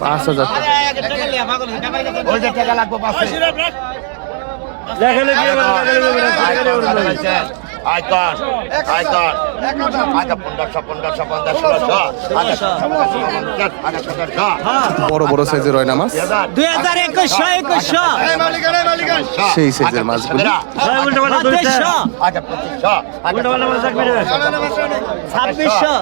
পাঁচ হাজার বড় বড় সাইজের হয় না মাছ দুই হাজার একুশশো একুশশো সেই সাইজের মাছগুলো ছাব্বিশশো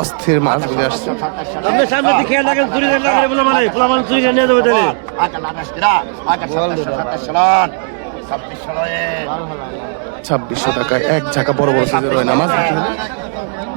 অস্থির মাছগুলি আসছে। আপনি সামনে দিকে খেয়াল রাখেন চুরি বলে মানে চুরি নিয়ে যাবে তাহলে। ছাব্বিশশো টাকায় এক ঝাঁকা বড় বড় সাইজের হয় না মাছ?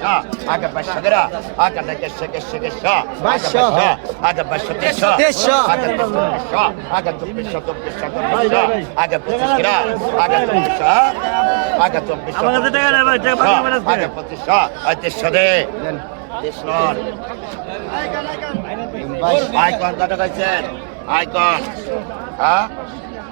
شا آگا بشگرا آگا نگش گش گش شا آگا بشا آگا بشتش شا آگا بشتش شا آگا تو بش تو بش تو بش آگا بشگرا آگا تو بش آگا تو بش آگا تو بش آگا بشتش آگا شده দেশর আইকন কত কইছেন আইকন হ্যাঁ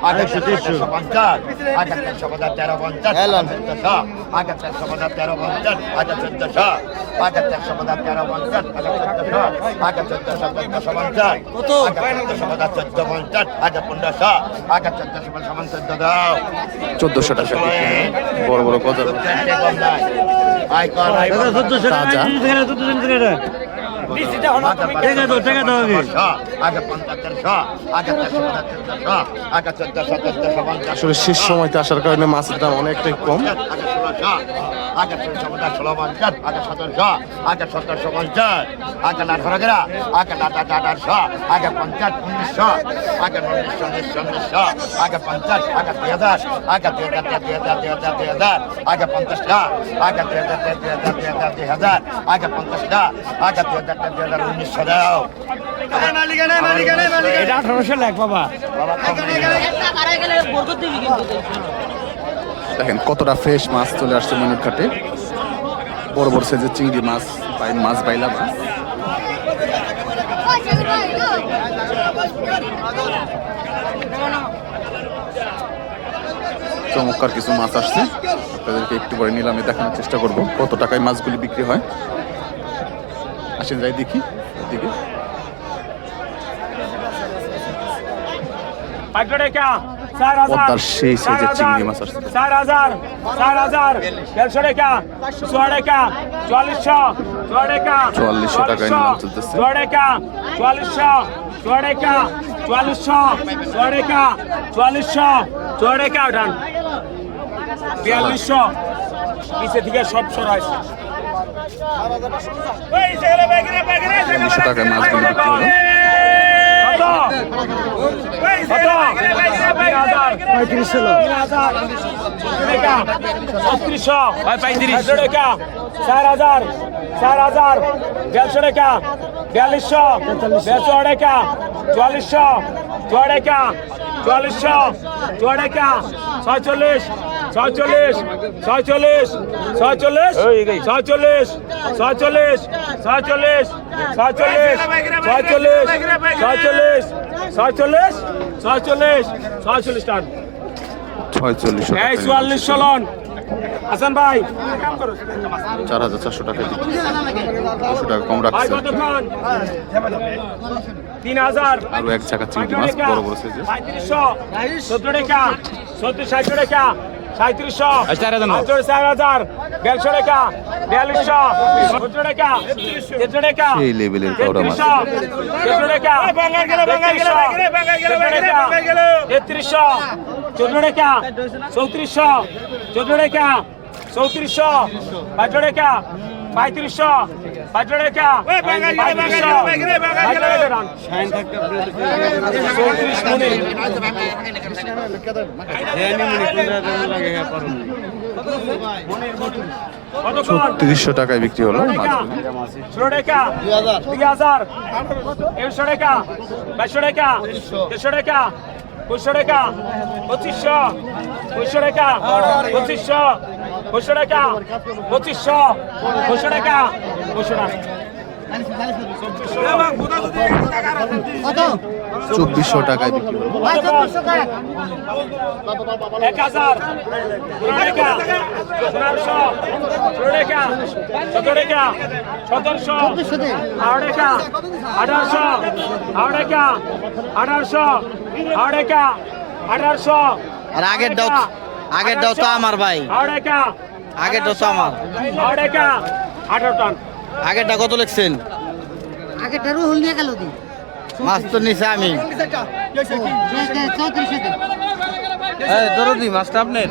তেইশশো। তেইশশো পঞ্চাশ আগে তেরোশো পঞ্চাশ তেরো পঞ্চাশ চোদ্দশো আগে তেরোশো পঞ্চাশ তেরো পঞ্চাশ আগে চোদ্দশো আগে তেরোশো পঞ্চাশ তেরো পঞ্চাশ আগে চোদ্দশো আগে চোদ্দশো চোদ্দশো পঞ্চাশ আগে চোদ্দশো পঞ্চাশ চোদ্দ পঞ্চাশ আগে পনেরোশো আগে চোদ্দশো পঞ্চাশ সমান চোদ্দ দাও চোদ্দশো টাকা বড় বড় কত নাই আইকন টাকা আইকন চোদ্দশো টাকা চোদ্দশো টাকা আসলে শেষ সময়তে আসার কারণে মাছের দাম অনেকটাই কম আগে ষোলোশো আগে ষোলোশো পঞ্চাশ ষোলো পঞ্চাশ আগে সতেরোশো আগে সতেরোশো পঞ্চাশ আগে আঠারো গেরা আগে আঠাশ আঠারোশো আগে পঞ্চাশ উনিশশো আগে উনিশশো উনিশশো উনিশশো আগে পঞ্চাশ আগে দুই হাজার আগে দুই হাজার দুই হাজার দুই হাজার দুই হাজার আগে পঞ্চাশটা আগে দুই হাজার দুই হাজার দুই হাজার দুই হাজার আগে পঞ্চাশটা আগে দুই হাজার দুই হাজার উনিশশো দাও এটা আঠারোশো লাখ বাবা বাবা। দেখেন কতটা ফ্রেশ মাছ চলে আসছে মনুর ঘাটে বড় বড় সাইজের চিংড়ি মাছ বাই মাছ, বাইলা মাছ। চমৎকার কিছু মাছ আসছে। আপনাদেরকে একটু পরে নিলামে দেখানোর চেষ্টা করব কত টাকায় মাছগুলি বিক্রি হয়। আসেন যাই দেখি দিকে পদ্মার সেই সাইজের চিংড়ি মাছ আসছে। চার হাজার চার হাজার দেড়শো টাকা ছয় টাকা চুয়াল্লিশশো ছয় টাকা 4400 টাকায় নিলাম চলতেছে। ছয় টাকা চুয়াল্লিশশো ছয় টাকা চুয়াল্লিশশো ছয় টাকা চুয়াল্লিশশো ছয় টাকা উঠান বিয়াল্লিশশো নিচে থেকে সব সরাইছে টাকায় মাছগুলি বিক্রি হলো। পঁয়ত্রিশ টাকা। চার হাজার। চার হাজার। দেড়শো টাকা। বিয়াল্লিশশো। দেড়শো টাকা। চুয়াল্লিশশো। ছয় টাকা। চুয়াল্লিশশো। ছয় টাকা। ছয়চল্লিশ। ছয়চল্লিশ। ছয়চল্লিশ। ছয়চল্লিশ। ছয়চল্লিশ। ছয়চল্লিশ। ছয়চল্লিশ। ছয়চল্লিশ। ছয়চল্লিশ। ছয়চল্লিশ। ছয়চল্লিশ ছয়চল্লিশ ছয়চল্লিশ টান ছয়চল্লিশশো এই টাকা চুয়াল্লিশ চলন হাসান ভাই। চার হাজার চারশো টাকা দুশো টাকা কম রাখছে। তিন হাজার। আরও এক চাকা চিংড়ি মাছ বড় বড় পঁয়ত্রিশশো। সত্তর টাকা সত্তর ষাট টাকা সাঁত্রিশশো চার হাজার। বিয়াল্লিশশো টাকা বিয়াল্লিশশো চোদ্দশো টাকা তেরোশো টাকা সেই লেভেলের কাউরা মাছ। তেরোশো টাকা তেত্রিশশো চোদ্দ টাকা চৌত্রিশশো চোদ্দ টাকা চৌত্রিশশো পাঁচ টাকা পঁয়ত্রিশশো পাঁচ টাকা পঁয়ত্রিশশো পাঁচ টাকা চৌত্রিশ মিনিট কতক্ষণ তিরিশশো টাকায় বিক্রি হলো ষোলো টাকা। দুই হাজার। একশো টাকা। বাইশশো টাকা। দেড়শো টাকা। পঁচিশশো টাকা। পঁচিশশো। পঁচিশশো টাকা। পঁচিশশো। পঁচিশশো টাকা। পঁচিশশো। পঁচিশশো টাকা। পঁচিশশো টাকা। চব্বিশশো টাকায় বিক্রি আর আগের দাও আগের তো আমার ভাই আগের তো আমার আঠারো টন আগেরটা কত লেখছেন? আগেরটা রুহুল নিয়ে গেল দি মাছ তো নিছে আমি। চৌত্রিশ দরদি মাছটা আপনার।